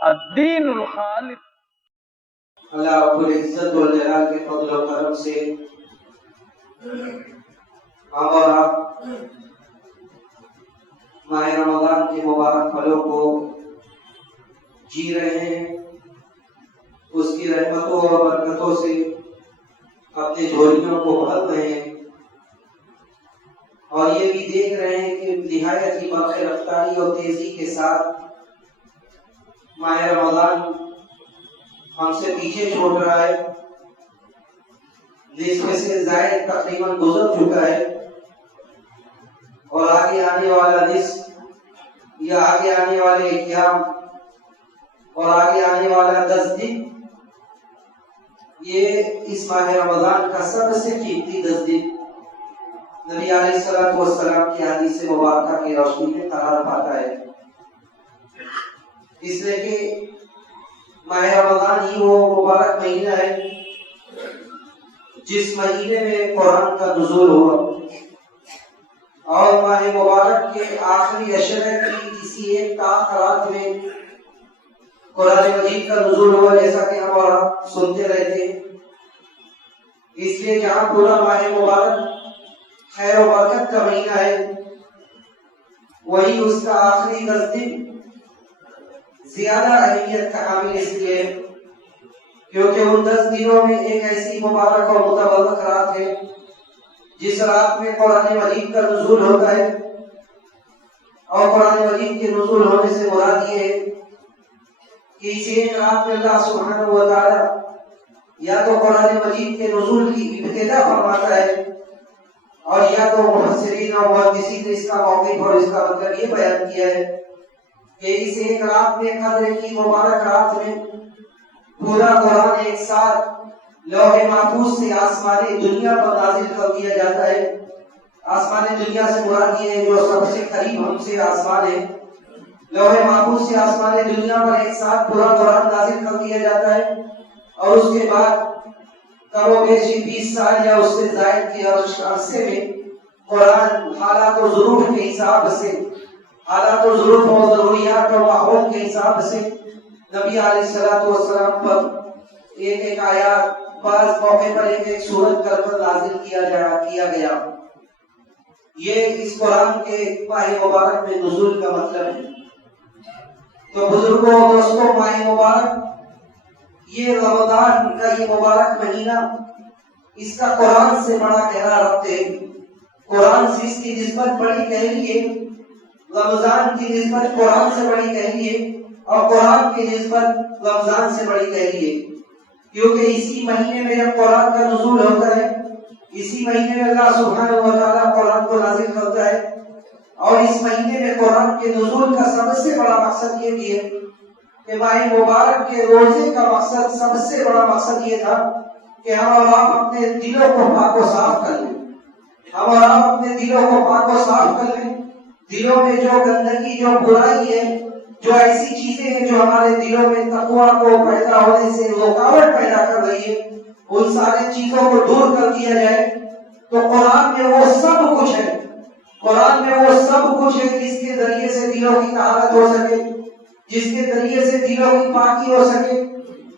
الدین الخالص۔ اللہ رب العزت والجلال کے فضل و کرم سے ہم اور آپ ماہ رمضان کے مبارک پھلوں کو جی رہے ہیں، اس کی رحمتوں اور برکتوں سے اپنے جھولیوں کو بھر رہے ہیں، اور یہ بھی دیکھ رہے ہیں کہ نہایت ہی برق رفتاری اور تیزی کے ساتھ ماہ رمضان ہم سے پیچھے چھوڑ رہا ہے، نصف سے زائد تقریباً گزر چکا ہے، اور آگے آنے والا نصف یا آگے آنے والے ایام اور آگے آنے والا 10 دن، یہ اس ماہ رمضان کا سب سے قیمتی 10 دن نبی علیہ الصلوۃ والسلام کی حدیث مبارکہ کی روشنی میں قرار پاتا ہے، اس لیے کہ ماہ رمضان ہی وہ مبارک مہینہ ہے جس مہینے میں قرآن کا نزول ہوا، اور ماہ مبارک کے آخری عشرے کی کسی ایک رات میں قرآن مجید کا نزول ہوا، جیسا کہ ہم اور آپ سنتے رہتے ہیں۔ اس لیے جہاں پورا ماہ مبارک خیر و برکت کا مہینہ ہے، وہی اس کا آخری 10 دن زیادہ اہمیت کا حامل اس لیے کیونکہ ان 10 دنوں میں ایک ایسی مبارک اور متبرک رات ہے جس رات میں قرآن مجید کا نزول ہوتا ہے، اور قرآن مجید کے نزول ہونے سے مراد یہ ہے کہ اس ایک رات میں اللہ سبحانہ و تعالی یا تو قرآن مجید کے نزول کی ابتدا فرماتا ہے، اور یا تو مفسرین اور محدثین نے اس کا موقف اور اس کا مطلب یہ بیان کیا ہے کہ اس ایک رات میں، قدر کی مبارک رات میں، پورا قرآن ایک ساتھ لوح محفوظ سے آسمان دنیا پر نازل کر دیا جاتا ہے۔ آسمان دنیا سے مراد یہ ہے جو سب سے قریب ہم سے آسمان ہے، لوح محفوظ سے آسمان دنیا پر ایک ساتھ پورا قرآن نازل کر دیا جاتا ہے، اور اس کے بعد کم و بیش 20 سال یا اس سے زائد کے عرصے میں قرآن حالات و ظروف کے حساب سے، حالات و ظروف اور ضروریات اور ماحول کے حساب سے نبی علیہ الصلوۃ والسلام پر ایک ایک آیات، بعض موقع پر ایک ایک سورت کر کر نازل کیا گیا۔ یہ اس قرآن کے ماہ مبارک میں نزول کا مطلب ہے۔ تو بزرگوں اور دوستوں، ماہ مبارک، یہ رمضان کا یہ مبارک مہینہ، اس کا قرآن سے بڑا گہرا ربط ہے۔ قرآن سے اس کی نسبت بڑی گہری ہے، رمضان کی نسبت قرآن سے بڑی گہری ہے، اور قرآن کی نسبت رمضان سے بڑی گہری ہے، کیونکہ اسی مہینے میں جب قرآن کا نزول ہوتا ہے، اسی مہینے میں اللہ سبحانہ و تعالیٰ قرآن کو نازل کرتا ہے، اور اس مہینے میں قرآن کے نزول کا سب سے بڑا مقصد یہ بھی ہے کہ ماہ مبارک کے روزے کا مقصد، سب سے بڑا مقصد یہ تھا کہ ہم اور آپ اپنے دلوں کو پاک و صاف کر لیں، ہم اور آپ اپنے دلوں کو پاک و صاف کر لیں۔ دلوں میں جو گندگی، جو برائی ہے، جو ایسی چیزیں ہیں جو ہمارے دلوں میں تقویٰ کو پیدا ہونے سے رکاوٹ پیدا کر رہی ہے، ان ساری چیزوں کو دور کر دیا جائے۔ تو قرآن میں وہ سب کچھ ہے، قرآن میں وہ سب کچھ ہے جس کے ذریعے سے دلوں کی طہارت ہو سکے، جس کے ذریعے سے دلوں کی پاکی ہو سکے۔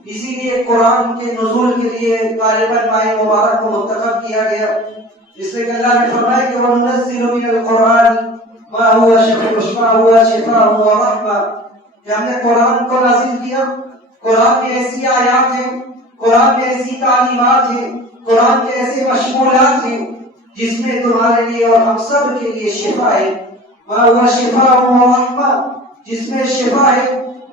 اسی لیے قرآن کے نزول کے لیے غالباً ماہ مبارک کو منتخب کیا گیا، جس میں کہ اللہ نے فرمایا کہ وَنُنَزِّلُ مِنَ الْقُرْآنِ مَا هُوَ شِفَاءٌ وَرَحْمَةٌ، کہ ہم نے قرآن کو نازل کیا۔ قرآن میں ایسی آیات ہیں، قرآن میں ایسی تعلیمات ہیں، قرآن کے ایسے مشمولات ہیں جس میں تمہارے لیے اور ہم سب کے لیے شفا ہے۔ مَا هُوَ شِفَاءٌ وَرَحْمَةٌ، جس میں شفا ہے،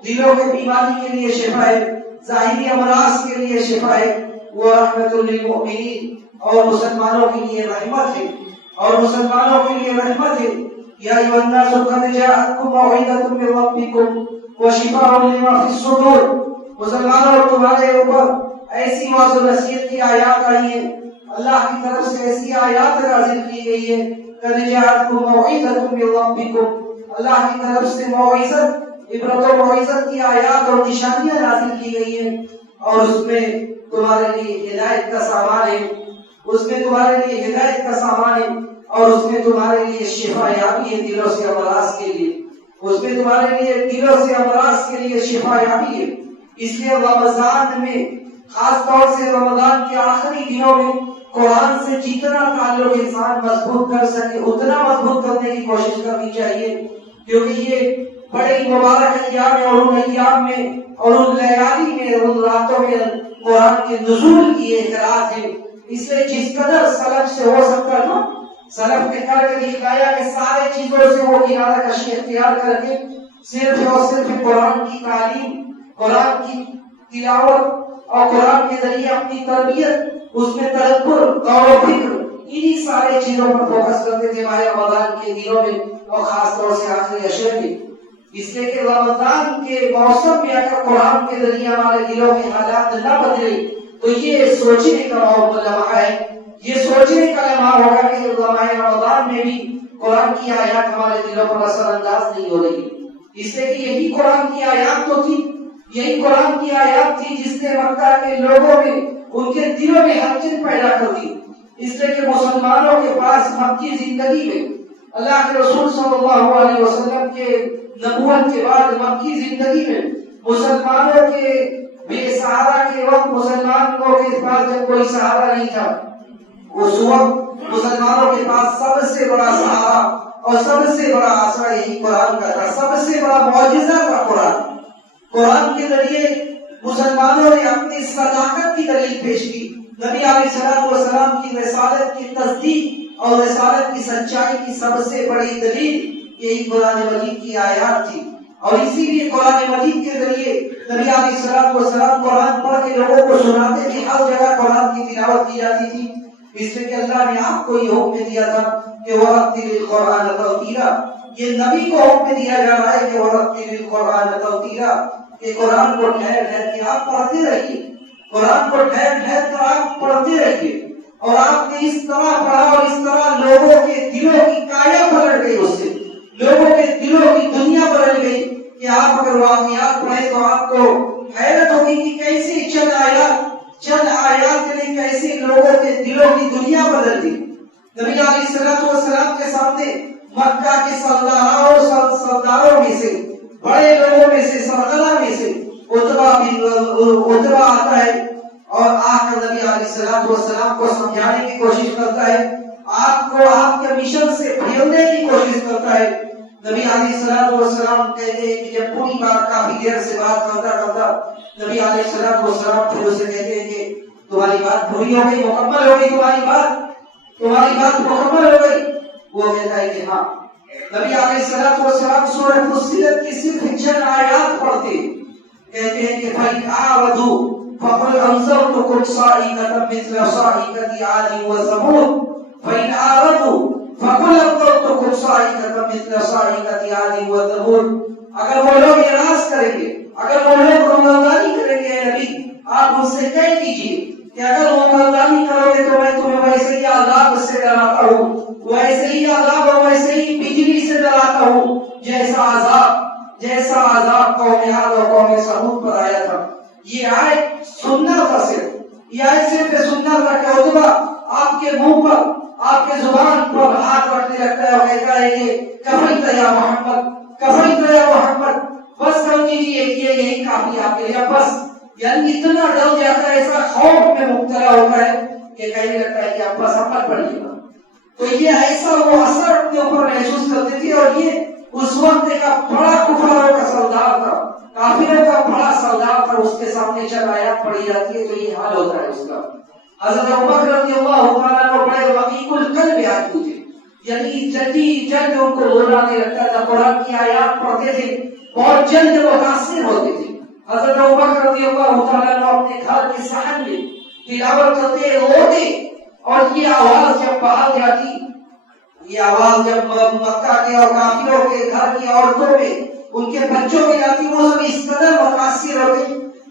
دلوں کے بیماری کے لیے شفا ہے، ظاہری امراض کے لیے شفا ہے، وَرَحْمَةٌ لِلْمُؤْمِنِينَ، اور مسلمانوں کے لیے رحمت ہے، اور مسلمانوں کے لیے رحمت ہے۔ یا ایھا الناس قد جاءتکم موعظۃ من ربکم وشفاء لما فی الصدور، مسلمانوں تمہارے اوپر ایسی واعظ و نصیحت کی آیات آئی ہیں، اللہ کی طرف سے ایسی آیات نازل کی گئی ہے، قد جاءتکم موعظۃ من ربکم، اللہ کی طرف سے موعظت، عبرت و موعظت کی آیات اور نشانیاں نازل کی گئی ہیں، اور اس میں تمہارے لیے ہدایت کا سامان ہے، اس میں تمہارے لیے ہدایت کا سامان ہے، اور اس میں تمہارے لیے شفا یابی ہے دلوں سے امراض کے لیے۔ اس میں تمہارے لیے دلوں سے امراض کے لیے شفا یابی ہے۔ اس لیے رمضان میں خاص طور سے رمضان کے آخری دنوں میں قرآن سے جتنا تعلق انسان مضبوط کر سکے اتنا مضبوط کرنے کی کوشش کرنی چاہیے، کیونکہ یہ بڑے مبارک ایام میں اور ان ایام میں اور ان لیالی میں ان راتوں میں قرآن کے نزول کی اطلاعات ہے۔ اس لیے جس قدر سلف سے ہو سکتا تھا سلف نے کر کے دکھایا کہ سارے چیزوں سے وہ کنارہ کشی اختیار کر کے صرف اور صرف قرآن کی تعلیم، قرآن کی تلاوت اور قرآن کے ذریعے اپنی تربیت، اس میں تدبر، غور و فکر، انہی سارے چیزوں پر فوکس کرتے تھے ماہ رمضان کے دنوں میں اور خاص طور سے آخری عشر میں۔ اس لیے کہ رمضان کے موسم میں اگر قرآن کے ذریعے ہمارے دلوں کے حالات نہ بدلے تو یہ سوچنے کا لمحہ ہے، یہ سوچنے کا لمحہ ہوگا کہ ماہ رمضان میں بھی قرآن کی آیات ہمارے دلوں پر اثر انداز نہیں ہو رہی۔ اس لیے کہ یہی قرآن کی آیات تو تھی، یہی قرآن کی آیات تھی جس نے مکہ کے لوگوں میں ان کے دلوں میں ہلچل پیدا کر دی۔ اس لیے کہ مسلمانوں کے پاس مکی زندگی میں اللہ کے رسول صلی اللہ علیہ وسلم کے نبوت کے بعد مکی زندگی میں مسلمانوں کے بے سہارا کے وقت مسلمانوں کے پاس جب کوئی سہارا نہیں تھا، اس وقت مسلمانوں کے پاس سب سے بڑا سہارا اور سب سے بڑا آسرا یہی قرآن کا تھا، سب سے بڑا معجزہ تھا قرآن۔ قرآن کے ذریعے مسلمانوں نے اپنی صداقت کی دلیل پیش کی، نبی علیہ السلام کی رسالت کی تصدیق اور رسالت کی سچائی کی سب سے بڑی دلیل یہی قرآن مجید کی آیات تھی، اور اسی لیے قرآن مجید کے ذریعے نبی علیہ السلام قرآن پڑھ کے لوگوں کو سناتے تھے، ہر جگہ قرآن کی تلاوت کی جاتی تھی۔ اس لیے کہ اللہ نے آپ کو یہ حکم دیا تھا کہ وَرَتِّلِ الْقُرْآنَ تَرْتِيلًا، یہ نبی کو حکم دیا جا رہا ہے کہ وَرَتِّلِ الْقُرْآنَ تَرْتِيلًا، کہ قرآن کو ٹھہر ٹھہر کے آپ پڑھتے رہیے، قرآن کو ٹھہر ٹھہر کر آپ پڑھتے رہیے، اور آپ نے اس طرح پڑھا اور اس طرح لوگوں کے دلوں کی کایا پلٹ گئی، اس سے لوگوں کے دلوں کی دنیا بدل گئی کہ آپ اگر واقعات پڑھیں تو آپ کو حیرت ہوگی کہ کیسے چند آیات نے کیسے لوگوں کے دلوں کی دنیا بدل دی۔ نبی علیہ السلام کے سامنے مکہ کے سرداروں میں سے، بڑے لوگوں میں سے، سرغلہ میں سے عتبہ آتا ہے اور آ کر نبی علیہ السلام کو سمجھانے کی کوشش کرتا ہے، آپ کو آپ کے مشن سے پھیرنے کی کوشش کرتا ہے۔ نبی علیہ السلام کہتے ہیں کہ جب پوری بات کافی دیر سے بات کرتا نبی علیہ السلام پھر اسے کہتے ہیں کہ تمہاری بات پوری ہو گئی، مکمل ہو گئی، تمہاری بات مکمل ہو گئی؟ وہ کہتا ہے کہ ہاں۔ نبی علیہ السلام سورہ فصلت کی صرف چند آیات پڑھتے کہتے ہیں کہ فَإِنْ أَعْرَضُوا فَقُلْ أَنذَرْتُكُمْ صَاعِقَةً مِثْلَ صَاعِقَةِ عَادٍ وَثَمُودَ فَإِنْ أَعْرَضُوا فَقُلْ أَنذَرْتُكُمْ صَاعِقَةً مِثْلَ صَاعِقَةِ عَادٍ وَثَمُودَ۔ اگر وہ لوگ اعراض کریں گے، اگر وہ لوگ رومردانی کریں گے، نبی آپ ان سے کہہ دیجیے کہ اگر رومردانی کرو گے تو میں تمہیں ویسے ہی عذاب سے ڈراتا ہوں، ویسے ہی عذاب اور ویسے ہی بجلی سے ڈراتا ہوں جیسا عذاب قوم عاد اور قوم ثمود پر آیا تھا۔ یہ آیت سننا تھا، یہ آیت صرف سننا تھا کہ عتبہ آپ کے منہ پر، آپ کے زبان پر ہاتھ رکھنے لگتا ہے اور کہتا ہے کہ کفیت یا محمد، بس کر دیجیے، یہی کافی آپ کے لیے، بس۔ یعنی اتنا ڈر جاتا ہے، ایسا خوف میں مبتلا ہوتا ہے کہ کہنے لگتا ہے کہ آپ بس عمل پڑھیے گا۔ تو یہ ایسا وہ اثر اپنے اوپر محسوس کرتے تھے، اور یہ اس وقت کا بڑا کفاروں کا سردار تھا، کافروں کا بڑا سردار تھا، اس کے سامنے چند آیات پڑھی جاتی ہے تو یہ حال ہوتا ہے اس کا۔ حضرت ابوبکر رضی اللہ تعالیٰ عنہ بڑے رقیق القلب آدمی تھے، یعنی جلد ان کو رونا نہیں لگتا تھا، قرآن کی آیات پڑھتے تھے، بہت جلد متاثر ہوتے تھے۔ حضرت ابوبکر رضی اللہ تعالیٰ عنہ اپنے گھر کے صحن میں تلاوت کرتے روتے، اور یہ آواز جب باہر جاتی، یہ آواز جب مکہ کے اور کافروں کے گھر کی عورتوں میں، ان کے بچوں میں جاتی، وہ سب اس قدر متاثر ہوتے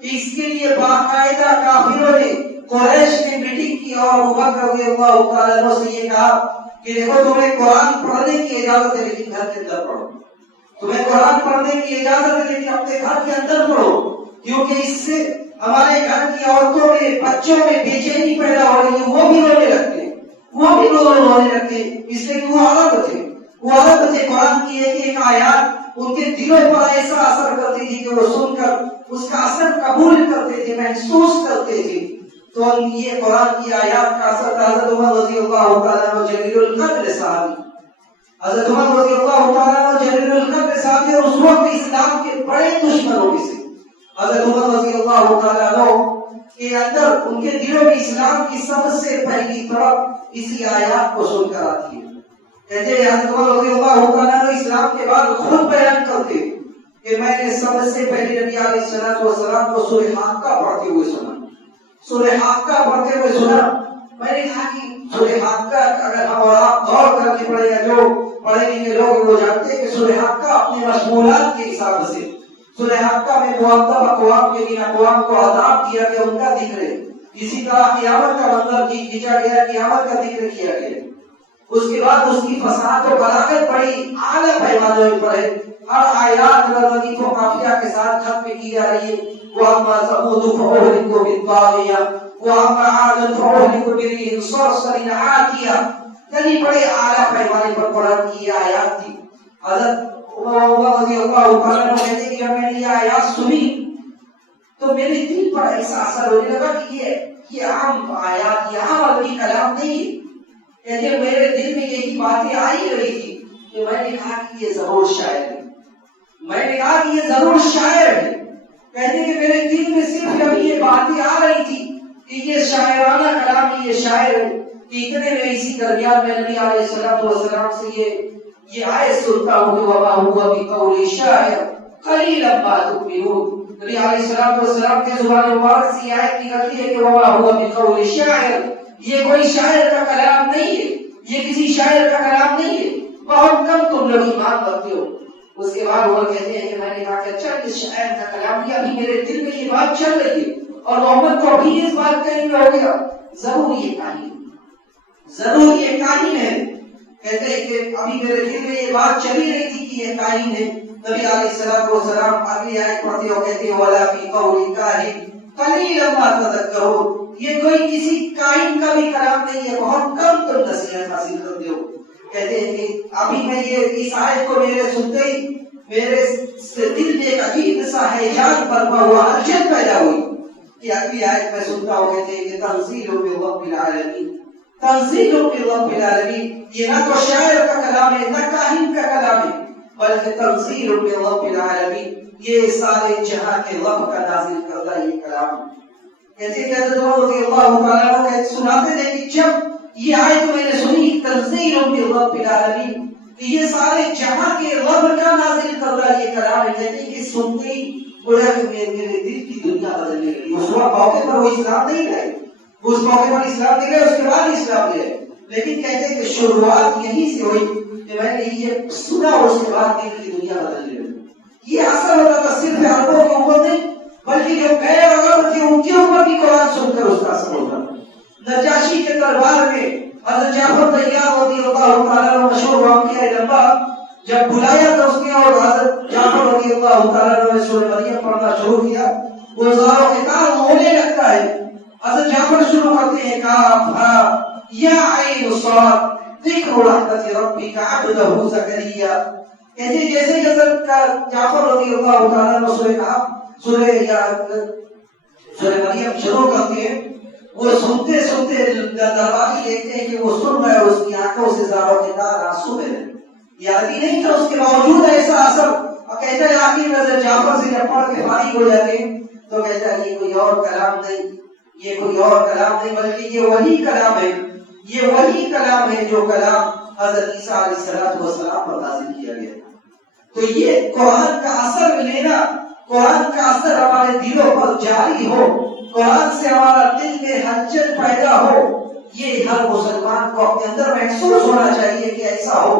کہ اس کے لیے باقاعدہ کافروں نے، قریش نے میٹنگ کی اور ابوبکر رضی اللہ تعالیٰ عنہ سے یہ کہا کہ دیکھو تمہیں قرآن پڑھنے کی اجازت ہے لیکن گھر کے اندر پڑھو، تمہیں قرآن پڑھنے کی اجازت ہے لیکن اپنے گھر کے اندر پڑھو، کیونکہ اس سے ہمارے گھر کی عورتوں میں، بچوں میں بے چینی پیدا ہو رہی ہے، وہ بھی رونے لگتے، اس لیے کہ وہ عرب تھے، قرآن کی ایک ایک آیات ان کے دلوں پر ایسا اثر کرتی تھی کہ وہ سن کر اس کا اثر قبول کرتے تھے، محسوس کرتے تھے۔ تو یہ قرآن کی آیات کا اثر تھا۔ حضرت عمر رضی اللہ تعالیٰ عنہ جلیل القدر صحابی، حضرت عمر رضی اللہ تعالیٰ عنہ جلیل القدر صحابی، اور اس وقت اسلام کے بڑے دشمنوں میں سے حضرت عمر رضی اللہ تعالیٰ عنہ کے اندر، ان کے دلوں میں اسلام کی سب سے پہلی طرف اسی آیات کو سن کر آتی ہے۔ کہتے ہیں حضرت عمر رضی اللہ تعالیٰ عنہ اسلام کے بعد خود بیان کرتے کہ میں نے سب سے پہلے نبی علیہ الصلوۃ والسلام کو سورہ حاقہ پڑھتے ہوئے سنا، سورہ حاقہ پڑھتے ہوئے سنا۔ میں نے کہا کہ سورہ حاقہ اگر ہم اور آپ غور کر کے پڑھیں گے، جو پڑھے لکھے لوگ وہ جانتے ہیں کہ سورہ حاقہ اپنے مشمولات کے حساب سے، سورہ حاقہ میں مخاطب اقوام کے دین اقوام کو عذاب دیا گیا، ان کا ذکر ہے۔ اسی طرح قیامت کا منظر کھینچا گیا، قیامت کا ذکر کیا گیا۔ اس کے بعد اس کی فصاحت و بلاغت بڑی اعلیٰ پیمانے پر ہے۔ ہر آیات لطیف و قافیہ کے ساتھ ختم کی جا رہی ہے۔ وَأَمَّا ثَمُودُ فَأُهْلِكُوا بِالطَّاغِيَةِ وَأَمَّا عَادٌ فَأُهْلِكُوا بِرِيحٍ صَرْصَرٍ عَاتِيَةٍ، یعنی بڑے اعلیٰ پیمانے پر قرآن کی یہ آیات تھی۔ حضرت عمر رضی اللہ تعالیٰ عنہ کہتے ہیں کہ جب میں نے یہ آیات سنی تو میرے دل پر ایسا اثر ہونے لگا کہ یہ عام آیات، یہ عام عربی کلام نہیں ہے۔ کہتے ہیں میرے دل میں یہی باتیں آئی رہی تھی کہ میں نے کہا کہ یہ ضرور شاعر ہے، میں نے کہا کہ یہ ضرور شاعر ہے۔ کہتے ہیں کہ میرے دل میں صرف ابھی یہ باتیں آ رہی تھی کہ یہ شاعرانہ کلام ہے، یہ شاعر ہے۔ کہ اتنے میں اسی درمیان میں نبی علیہ الصلوۃ والسلام سے یہ آیت سنتا ہوں کہ وما هو بقول شاعر قلیلا ما تؤمنون۔ نبی علیہ الصلوۃ والسلام کے زبان مبارک سے یہ آیت نکلتی ہے کہ وما هو بقول شاعر، یہ کوئی شاعر کا کلام نہیں ہے، یہ کسی شاعر کا کلام نہیں ہے، بہت کم تم لوگ ایمان رکھتے ہو۔ اس کے بعد وہ کہتے ہیں کہ میں نے کہا کہ اچھا اس شاعر کا کلام یہ ابھی میرے دل میں یہ بات چل رہی ہے اور محمد کو ابھی اس بات کا علم ہو گیا، ضرور یہ کاہن، ضرور یہ کاہن ہے۔ کہتے ہیں کہ ابھی میرے دل میں یہ بات چلی رہی تھی کہ یہ کاہن ہے۔ نبی علیہ الصلوۃ والسلام اگلی آیت پڑھتے ہو کہتے ہیں ولا فی قول کاہن قلیلا ما تذکرون، یہ کوئی کسی کائن کا بھی کلام نہیں ہے، بہت کم تم نصیحت حاصل کرتے ہو۔ کہتے ہیں کہ ابھی میں یہ اس آیت کو میرے سنتے ہی میرے دل میں ایک عجیب سا ہیجان برپا ہوا، حرکت پیدا ہوئی کہ اگلی آیت میں سنتا ہوں کہتے ہیں کہ تنزیل من رب العالمین، تنزیل من رب العالمین، یہ نہ تو شاعر کا کلام ہے نہ کاہن کا کلام ہے، بلکہ تنزیل من رب العالمین، یہ سارے جہاں کے رب کا نازل کردہ یہ کلام ہے۔ کہتے ہیں کہ حضرت عمر رضی اللہ تعالیٰ عنہ سناتے تھے کہ جب یہ آیت میں نے سنی تنزیل من رب العالمین، کہ یہ سارے جہاں کے رب کا نازل کردہ یہ کلام ہے، کہتے ہیں کہ سنتے ہی گویا کہ میرے دل کی دنیا بدلنے لگی۔ اس وقت موقع پر وہ اسلام نہیں لائے، اس موقع پر اسلام نہیں لائے، اس کے بعد اسلام لے، لیکن کہتے ہیں کہ شروعات یہیں سے ہوئی کہ میں نے یہ سنا اور اس کے بعد دل کی دنیا بدلنے لگی۔ یہ اثر ہوتا تھا صرف عربوں کے اوپر نہیں بلکہ جو غیر عرب تھے ان کے اوپر بھی قرآن سن کر اس کا اثر ہوتا تھا۔ نجاشی کے دربار میں حضرت جعفر طیار رضی اللہ تعالیٰ عنہ مشہور واقعہ لمبا، جب بلایا تو اس نے اور حضرت جعفر رضی اللہ تعالیٰ عنہ نے سورہ مریم پڑھنا شروع کیا، وہ زار و خطاب ہونے لگتا ہے۔ حضرت جعفر شروع کرتے ہیں کاف ہا یا عین صاد ذکر رحمت ربک عبدہ زکریا۔ کہتے جیسے حضرت جعفر رضی اللہ تعالیٰ عنہ سورہ مریم شروع کرتے ہیں، وہ سنتے سنتے درباری دیکھتے ہیں کہ وہ سن رہے، اس کی آنکھوں سے زاروں کے دار آنسو بہ رہے، یہ عربی نہیں تھا، اس کے باوجود ایسا اثر۔ اور کہتا ہے آخر میں حضرت جعفر سے جب پڑھ کے فارغ ہو جاتے ہیں تو کہتا ہے یہ کوئی اور کلام نہیں، یہ کوئی اور کلام نہیں بلکہ یہ وہی کلام ہے، یہ وہی کلام ہے جو کلام حضرت عیسیٰ علیہ الصلوۃ والسلام پر نازل کیا گیا۔ تو یہ قرآن کا اثر لینا، قرآن کا اثر ہمارے دلوں پر جاری ہو، قرآن سے ہمارا دل میں ہلچل پیدا ہو، یہ ہر مسلمان کو اپنے اندر محسوس ہونا چاہیے کہ ایسا ہو۔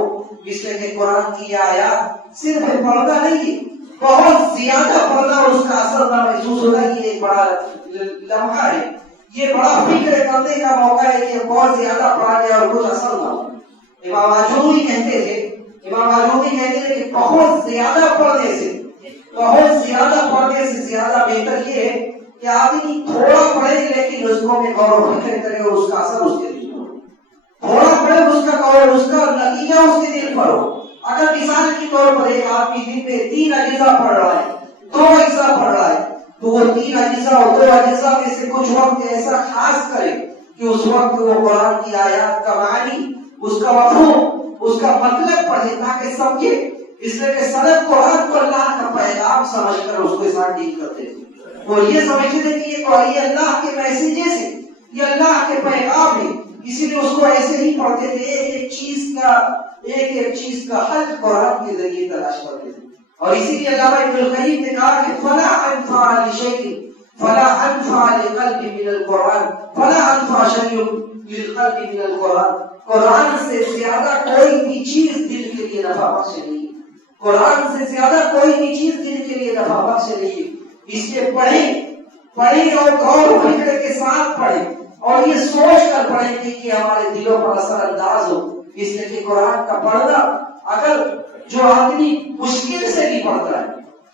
اس لیے کہ قرآن کی آیات صرف پڑھنا نہیں، بہت زیادہ پڑھنا اور اس کا اثر نہ محسوس ہونا، یہ ایک بڑا لمحہ ہے، یہ بڑا فکر کرنے کا موقع ہے کہ بہت زیادہ پڑھا جائے اور کچھ اثر نہ ہو۔ امام آجوری کہتے تھے کہ بہت زیادہ پڑھنے سے، بہت زیادہ پڑھنے سے زیادہ بہتر یہ ہے کہ آدمی تھوڑا پڑھے لیکن اس کو میں غور و فکر کرے اور اس کا اثر اس کے دل پر ہو، تھوڑا پڑھے اس کا غور، اس کا نتیجہ اس کے دل پر ہو۔ اگر مثال کے طور پر ایک آدمی دن میں 3 اجزاء پڑھ رہا ہے، 2 اجزاء پڑھ رہا ہے، تو وہ 3 اجزاء اور 2 اجزاء میں سے کچھ وقت ایسا خاص کرے کہ اس وقت وہ قرآن کی آیات کا معنی، اس کا مفہوم، اس کا مطلب پڑھے تاکہ سمجھے، اس لیے کہ سلف قرآن کو اللہ کا پیغام سمجھ کر اس کے ساتھ ڈیل کرتے تھے اور یہ سمجھتے تھے کہ یہ اللہ کے میسیجز ہیں، یہ اللہ کے پیغام ہے، اسی لیے اس کو ایسے ہی پڑھتے تھے، ایک ایک چیز کا حل قرآن کے ذریعے تلاش کرتے تھے۔ اور اسی لیے علامہ ابن القیم نے کہا کہ فلا انفع لشیء فلا انفع لقلب من القرآن فلا انفع شیء للقلب من القرآن، قرآن سے زیادہ کوئی بھی چیز دل کے لیے نفع بخش نہیں، قرآن سے زیادہ کوئی بھی چیز دل کے لیے نفع بخش نہیں، اس لیے پڑھیں اور غور و فکر کے ساتھ پڑھیں اور یہ سوچ کر پڑھیں کہ ہمارے دلوں پر اثر انداز ہو، اس لیے کہ قرآن کا پڑھنا، اگر جو آدمی مشکل سے بھی پڑھتا ہے،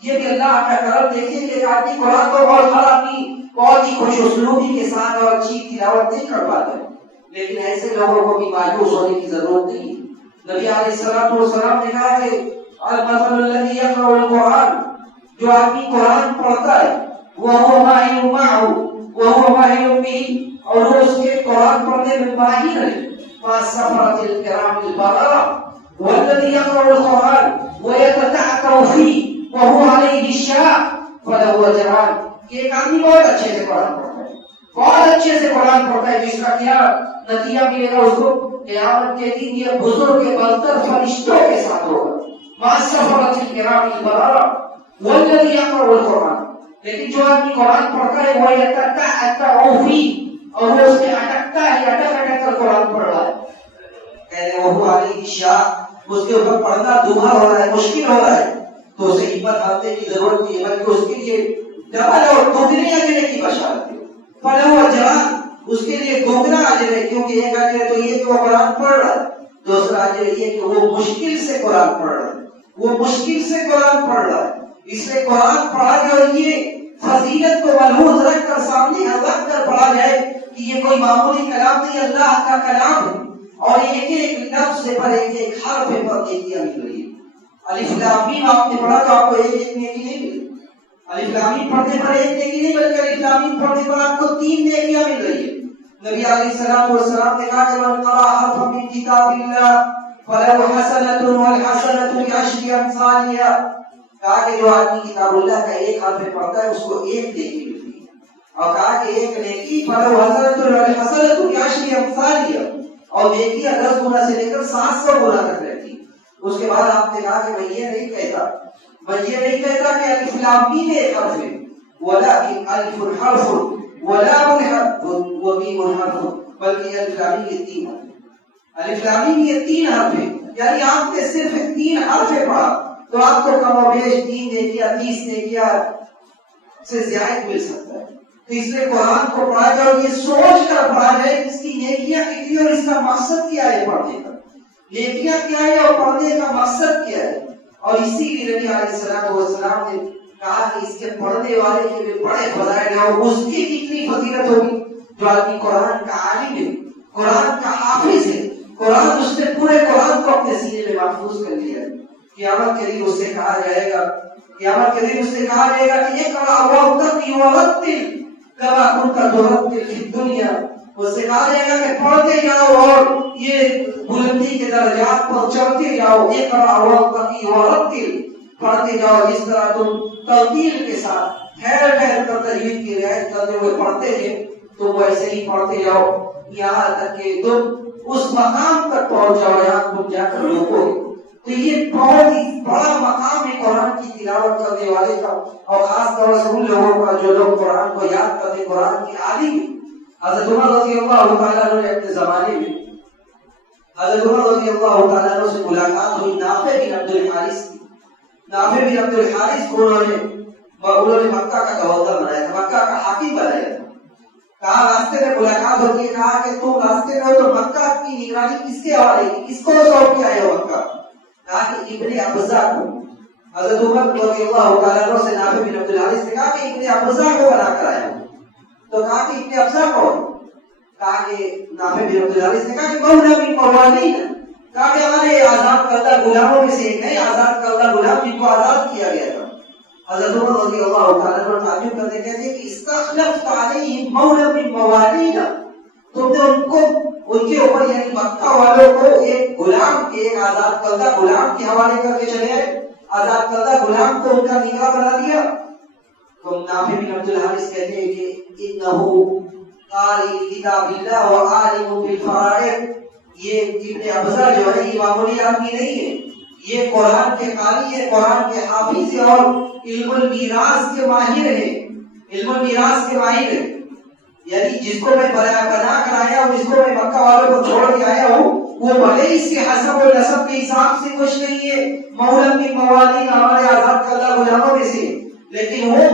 یہ بھی اللہ کا کرم دیکھیں کہ ایک آدمی قرآن کو بہت ہی خوش اسلوبی کے ساتھ اور اچھی تلاوت نہیں کر پاتا ہے، لیکن ایسے لوگوں کو بھی مایوس ہونے کی ضرورت نہیں۔ نبی علیہ الصلوۃ والسلام نے کہا کہ المثل الذی یقرأ القرآن، جو آدمی قرآن پڑھتا ہے وَهُوَ مَاهِرٌ مَعَهُ وَهُوَ مَاهِرٌ بِهِ، اور وہ اس کے قرآن پڑھنے میں ماہر ہے، فَالسَّفَرَةِ الْكِرَامِ الْبَرَرَةِ، وَالَّذِي يَقرأ الْقُرْآنَ وَيَتَتَعَتَّعُ فِيهِ وَهُوَ عَلَيْهِ شَاقٌّ فَلَهُ أَجْرَانِ، کہ ایک آدمی بہت اچھے سے قرآن پڑھتا ہے، بہت اچھے سے قرآن پڑھتا ہے، جس کا کیا نتیجہ ملے گا اس کو قیامت کے دن یہ بزرگ برتر فرشتوں کے ساتھ ہوگا، فَالسَّفَرَةِ الْكِرَامِ الْبَرَرَةِ وَالَّذِي يَقرأ الْقُرْآنَ، لیکن جو آدمی قرآن پڑھتا ہے وہ يَتَتَعَتَّعُ فِيهِ، اور وہ اس میں اٹکتا ہے، اٹک کر قرآن پڑھ رہا ہے، کہتے ہیں وہ علیہ شاق، اس کے اوپر پڑھنا دبھا ہو رہا ہے، مشکل ہو رہا ہے، تو اسے ہمت آنے کی ضرورت نہیں ہے، بلکہ اس کے لیے ڈبل اور دوگنے اجر کی بشارت ہے، فَلَهُ أَجْرَانِ، اس کے لیے دوگنا اجر ہے، کیونکہ ایک اجر تو یہ کہ وہ قرآن پڑھ رہا ہے، دوسرا اجر یہ کہ وہ مشکل سے قرآن پڑھ رہا ہے، وہ مشکل سے قرآن پڑھ رہا ہے، اس لیے قرآن پڑھا جائے اور یہ فضیلت کو ملحوظ رکھ کر سامنے رکھ کر پڑھا جائے کہ یہ کوئی معمولی کلام نہیں، اللہ کا کلام ہے، اور ایک ایک لفظ پر ایک ایک حرف پر نیکیاں مل رہی ہے۔ الف لام میم آپ نے پڑھا تو آپ کو ایک ایک نیکی نہیں ملی، الف لام میم پڑھنے پر ایک نیکی نہیں بلکہ الف لام میم پڑھنے پر آپ کو 3 نیکیاں مل رہی ہے۔ نبی علیہ الصلوۃ والسلام نے کہا کہ من قرأ حرفا من کتاب اللہ فلہ حسنۃ والحسنۃ بعشر امثالها، کہا کہ جو آدمی کتاب اللہ کا ایک حرف پڑھتا ہے اس کو ایک نیکی ملتی ہے، اور کہا کہ ایک نیکی فلہ حسنۃ والحسنۃ بعشر امثالها، اور نیکیاں 10 گنا سے لے کر 700 گنا تک رہتی ہے۔ اس کے بعد آپ نے کہا کہ میں یہ نہیں کہتا کہ الف لام میم ایک حرف ہے، ولکن الف حرف ولام حرف ومیم حرف، بلکہ الف لام میم یہ 3 حرف ہے، الف لام میم یہ 3 حرف ہے، یعنی آپ نے صرف 3 حرف پڑھا تو آپ کو کم و بیش 3 نیکیاں 30 نیکیاں سے زیادہ مل سکتا ہے۔ تو اس لیے قرآن کو پڑھا جائے اور یہ سوچ کر پڑھا جائے اس کی نیکیاں کتنی اور اس کا مقصد کیا ہے، پڑھنے کا نیکیاں کیا ہے اور پڑھنے کا مقصد کیا ہے، اور اسی لیے نبی علیہ الصلوۃ والسلام نے کہا کہ اس کے پڑھنے والے کے بھی بڑے فضائل ہیں، اور اس کی کتنی فضیلت ہوگی جو آدمی قرآن کا عالم ہے، قرآن کا حافظ ہے، قرآن اس نے پورے قرآن کو اپنے سینے میں محفوظ کر لیا ہے۔ قیامت کے دن اس سے کہا جائے گا کہ اقرأ وارتقي ورتل کما كنت ترتل في الدنيا، اس سے کہا جائے گا کہ پڑھتے جاؤ اور یہ بلندی کے درجات پر چڑھتے جاؤ، اقرأ وارتقي ورتل، پڑھتے جاؤ جس طرح تم ترتیل کے ساتھ ٹھہر کر تجوید کی رعایت کرتے ہوئے پڑھتے تھے، تم ویسے ہی پڑھتے جاؤ یہاں تک کہ تم اس مقام تک پہنچ جاؤ جہاں تم جا کر روکو گے۔ تو یہ بہت ہی بڑا مقام ہے قرآن کی تلاوت کرنے والے کا، اور خاص طور سے ان لوگوں کا جو لوگ قرآن کو یاد کرتے، قرآن کی عالم ہے۔ حضرت عمر رضی اللہ تعالیٰ عنہ نے اپنے زمانے میں حضرت عمر رضی اللہ تعالیٰ عنہ سے ملاقات ہوئی نافع بن عبد الحارث کی۔ نافع بن عبد الحارث کو انہوں نے مکہ کا گورنر بنایا تھا، مکہ کا حاکم بنایا تھا۔ کہا راستے میں ملاقات ہوتی ہے، کہا کہ تم راستے میں ہو تو مکہ کی نگرانی کس کے حوالے کی، کس کو سونپ کے آئے ہو مکہ؟ کہا کہ ابن ابزا کو۔ حضرت عمر رضی اللہ تعالیٰ عنہ سے نافع بن عبد الحارث نے کہا کہ ابن ابزا کو بنا کر آیا ہوں، تو کہا کہ ابن ابزا کون؟ کہا کہ نافع بن عبد الحارث نے کہا کہ مولا من موالین، کہا کہ ہمارے آزاد کردہ غلاموں میں سے ایک ہے، آزاد کردہ غلام جن کو آزاد کیا گیا تھا۔ حضرت عمر رضی اللہ تعالیٰ عنہ تعجب کرتے کہتے کہ استخلفت علیہم مولا من موالینا، تم نے ان کے اوپر یعنی مکہ والوں کو ایک غلام کے، ایک آزاد کردہ غلام کے حوالے کر کے چلے آئے، آزاد کردہ غلام کو ان کا نگاہ بنا دیا۔ تو نافع بن عبد الحارث کہتے ہیں کہ انہو قاری کتاب اللہ و عالم بالفرائض، یہ ابن ابزہ جو ہے یہ معمولی آدمی نہیں ہے، یہ قرآن کے قاری ہے، قرآن کے حافظ ہے اور علم المیراث کے ماہر ہے، علم المیراث کے ماہر ہے۔ یعنی جس کو میں بنا کر آیا ہوں، جس کو میں مکہ والوں کو چھوڑ کے آیا ہوں، وہ بھلے اس کے حسب و نسب کے حساب سے کچھ نہیں ہے، مولا من موالین ہمارے آزاد کردہ غلاموں میں سے، لیکن وہ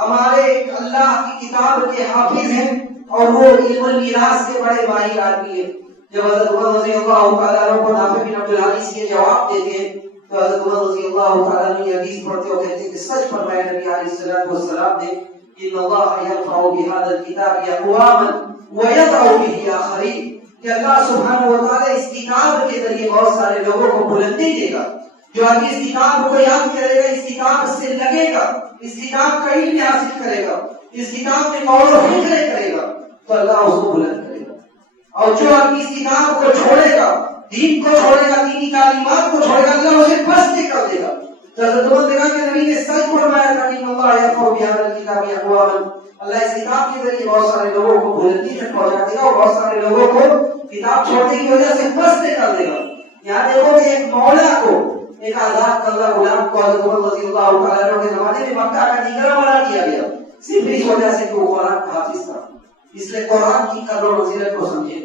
ہمارے اللہ کی کتاب کے حافظ ہیں اور وہ علم المیراث کے بڑے ماہر آدمی ہیں۔ جب حضرت عمر رضی اللہ تعالیٰ عنہ کو نافع بن عبد الحارث یہ جواب دیتے ہیں تو حضرت عمر رضی اللہ تعالیٰ عنہ یہ حدیث پڑھتے ہوئے کہتے ہیں کہ سچ فرمایا نبی علیہ الصلوۃ والسلام نے، ان اللہ یرفع بهذا الكتاب اقواما ويضع به آخرین، کہ اللہ سبحانہ و تعالیٰ اس کتاب کے ذریعے بہت سارے لوگوں کو بلندی دے گا، جو آدمی اس کتاب کو یاد کرے گا، اس کتاب سے لگے گا، اس کتاب کا علم حاصل کرے گا، اس کتاب میں غور و فکر کرے گا تو اللہ اس کو بلند کرے گا، اور جو آدمی اس کتاب کو چھوڑے گا، دین کو چھوڑے گا، دینی تعلیمات کو چھوڑے گا، اللہ اسے پست کر دے گا۔ تو حضرت عمر نے کہا کہ نبی نے سچ فرمایا تھا کہ اللہ یرفع بهذا الكتاب اقواما، اللہ اس کتاب کے ذریعے بہت سارے لوگوں کو بلندی تک پہنچا دے گا اور بہت سارے لوگوں کو کتاب چھوڑنے کی وجہ سے پست کر دے گا۔ یہاں دیکھو کہ ایک مولا کو، ایک آزاد کردہ غلام کو حضرت عمر رضی اللہ تعالیٰ عنہ کے زمانے میں مکہ کا دیگر بنا دیا گیا، صرف اس وجہ سے کہ وہ قرآن کا حافظ تھا۔ اس لیے قرآن کی قدر و منزلت کو سمجھیں،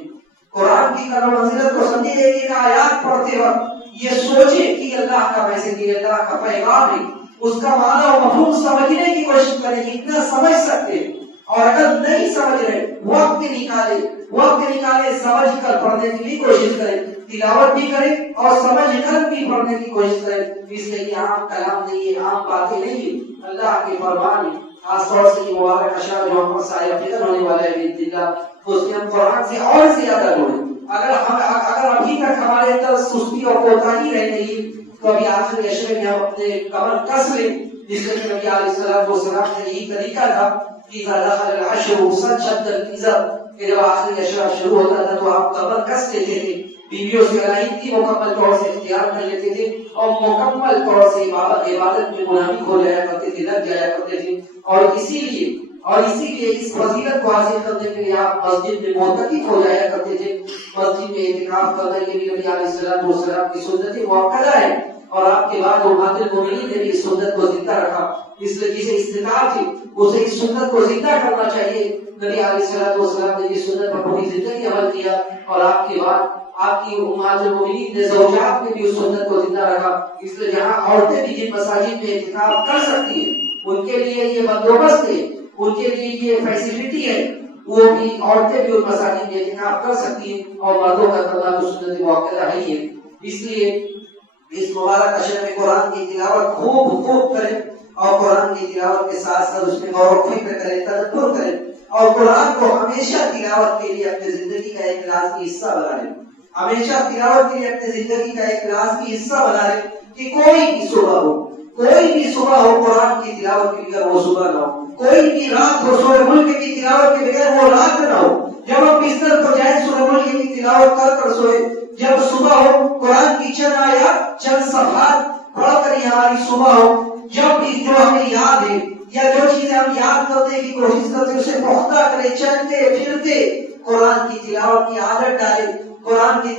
قرآن کی قدر و منزلت کو سمجھیں، ایک آیات پڑھتے وقت یہ سوچیں کہ اللہ کا میسج ہے، اللہ کا پیغام ہے، اس کا معنی و مفہوم سمجھنے کی کوشش کریں کہ اتنا سمجھ سکتے ہیں، اور اگر نہیں سمجھ رہے وقت نکالے سمجھ کر پڑھنے کی بھی کوشش کریں، تلاوت بھی کریں اور سمجھ کر بھی پڑھنے کی کوشش کریں، اس لیے کہ عام کلام نہیں ہے، عام باتیں نہیں ہے، اللہ کے فرمان ہے۔ خاص طور سے یہ مبارک اشعار جو ہم پر سایہ فکر ہونے والا ہے باذن اللہ، اس میں ہم قرآن سے اور زیادہ ڈھونڈیں۔ اگر ابھی تک ہمارے اندر سستی اور کوتاہی رہ گئی تو ابھی آخری اشرے میں ہم اپنے کمر کس لیں، جس میں نبی علیہ الصلوۃ والسلام کا یہی طریقہ تھا کہ اذا دخل العشر شد الازر، کہ جب آخری اشرا شروع ہوتا تھا تو آپ کمر کس لیتے تھے، بیویوں سے علیحدگی مکمل طور سے اختیار کر لیتے تھے اور مکمل طور سے عبادت میں منہمک ہو جایا کرتے تھے، لگ جایا کرتے تھے، اور اسی لیے اس فضیلت کو حاصل کرنے کے لیے آپ مسجد میں معتکف ہو جایا کرتے تھے۔ مسجد میں اعتکاف کرنا یہ بھی نبی علیہ الصلوۃ والسلام کی سنت مؤکدہ ہے، اور آپ کے بعد امہات المؤمنین نے بھی اس سنت کو زندہ رکھا، اس لیے جسے استطاعت تھی اسے اس سنت کو زندہ کرنا چاہیے۔ نبی علیہ الصلوۃ والسلام نے اس سنت پر پوری زندگی عمل کیا، اور آپ کے بعد آپ کی امہات المؤمنین نے زوجات نے بھی اس سنت کو زندہ رکھا، اس لیے جہاں عورتیں بھی جن مساجد میں اعتکاف کر سکتی ہیں ان کے لیے یہ بندوبست ہے، ان کے لیے یہ فیسلٹی ہے، وہ بھی عورتیں بھی ان مساجد میں اعتکاف کر سکتی ہیں، اور مردوں کا کرنا تو سنت مؤکدہ ہے۔ اس لیے اس مبارک اشر میں قرآن کی تلاوت خوب کریں، اور قرآن کی تلاوت کے ساتھ ساتھ اس میں غور و فکر کریں، تدبر کریں، اور قرآن کو ہمیشہ تلاوت کے لیے اپنی زندگی کا ایک لازمی حصہ بنا لیں، ہمیشہ تلاوت کے لیے اپنی زندگی کا ایک لازمی حصہ بنا لیں کہ کوئی بھی صبح ہو قرآن کی تلاوت کے بغیر وہ صبح نہ ہو، کوئی بھی رات ہو سورہ ملک کی تلاوت کے بغیر وہ رات نہ ہو، جب ہم بستر پر جائیں سورہ ملک کی تلاوت کر سوئے، جب صبح ہو قرآن کی چند آیات چند صفحات پڑھ کر یہ ہماری صبح ہو، جب بھی جو ہمیں یاد ہے یا جو چیزیں ہم یاد کرنے کی کوشش کرتے اسے پختہ کریں، چلتے پھرتے قرآن کی تلاوت کی عادت ڈالیں، قرآن کی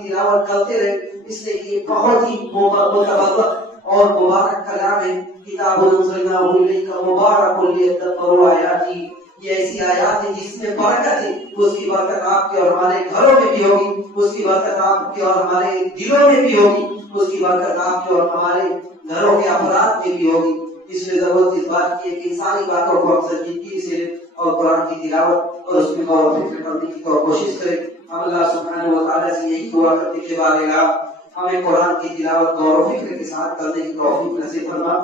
تلاوت کرتے رہے۔ اس لیے یہ بہت ہی متبرک اور مبارک کلام ہے، کتاب انزلناہ الیک مبارک لیدبروا آیاتہ، یہ ایسی آیات ہے جس میں برکت ہے، اس کی برکت آپ کے اور ہمارے گھروں میں بھی ہوگی، اس کی برکت آپ کے اور ہمارے دلوں میں بھی ہوگی، اس کی برکت آپ کے اور ہمارے گھروں کے افراد میں بھی ہوگی۔ اس لیے ضرورت اس بات کی ہے کہ ساری باتوں کو ہم سنجیدگی سے اور قرآن کی تلاوت اور اس میں غور و فکر کرنے کی کوشش کریں۔ ہم اللہ سبحانہ و تعالیٰ سے یہی دعا کرتے کہ بارے ہمیں قرآن کی تلاوت غور و فکر کے ساتھ کرنے کی توفیق نصیب فرما۔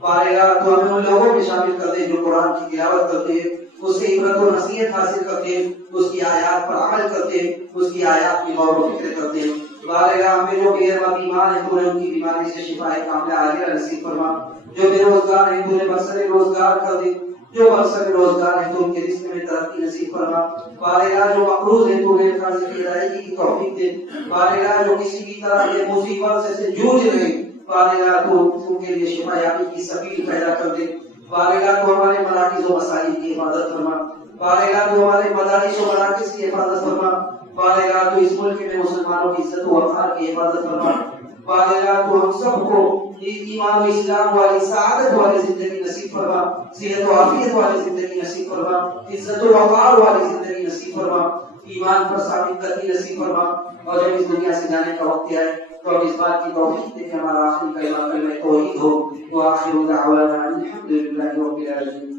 بارگاہ تو ہمیں ان لوگوں میں شامل کر دے جو قرآن کی تلاوت کرتے ہیں، اس سے عبرت و نصیحت حاصل کرتے ہیں، اس کی آیات پر عمل کرتے ہیں، اس کی آیات کی غور و فکر کرتے ہیں۔ بارگاہ ہمیں جو بے رحم بیمار ہیں تو ان کی بیماری سے شفا کاملہ عاجلہ نصیب فرما، جو بے روزگار ہیں تو برسر روزگار کر دے، جو برسر روزگار ہیں تو ان کے رزق میں ترقی نصیب فرما۔ بارگاہ جو مقروض ہیں تو انہیں قرض کی ادائیگی کی توفیق دے۔ بارگاہ جو کسی بھی طرح کے مصیبت سے جوجھ رہے ہیں، بارگاہ تو ان کے لیے شفا یابی کی سبیل پیدا کر دے۔ بارگاہ تو ہمارے مراکز و مساجد کی حفاظت فرما، بارگاہ تو ہمارے مدارس و مراکز کی حفاظت فرما، بارگاہ تو اس ملک میں مسلمانوں کی عزت و وقار کی حفاظت فرما، بارگاہ تو ہم سب کو ایمان و اسلام والی سعادت والی زندگی نصیب فرما، صحت و عافیت والی زندگی نصیب فرما، عزت و وقار والی زندگی نصیب فرما، ایمان پر ثابت قدمی نصیب فرما، اور جب اس دنیا سے جانے کا وقت آئے تو اب اس بات کی توفیق دے کہ ہمارا آخری کلمہ کلمہ توحید ہو۔ وآخر دعوانا الحمد للہ رب العالمین۔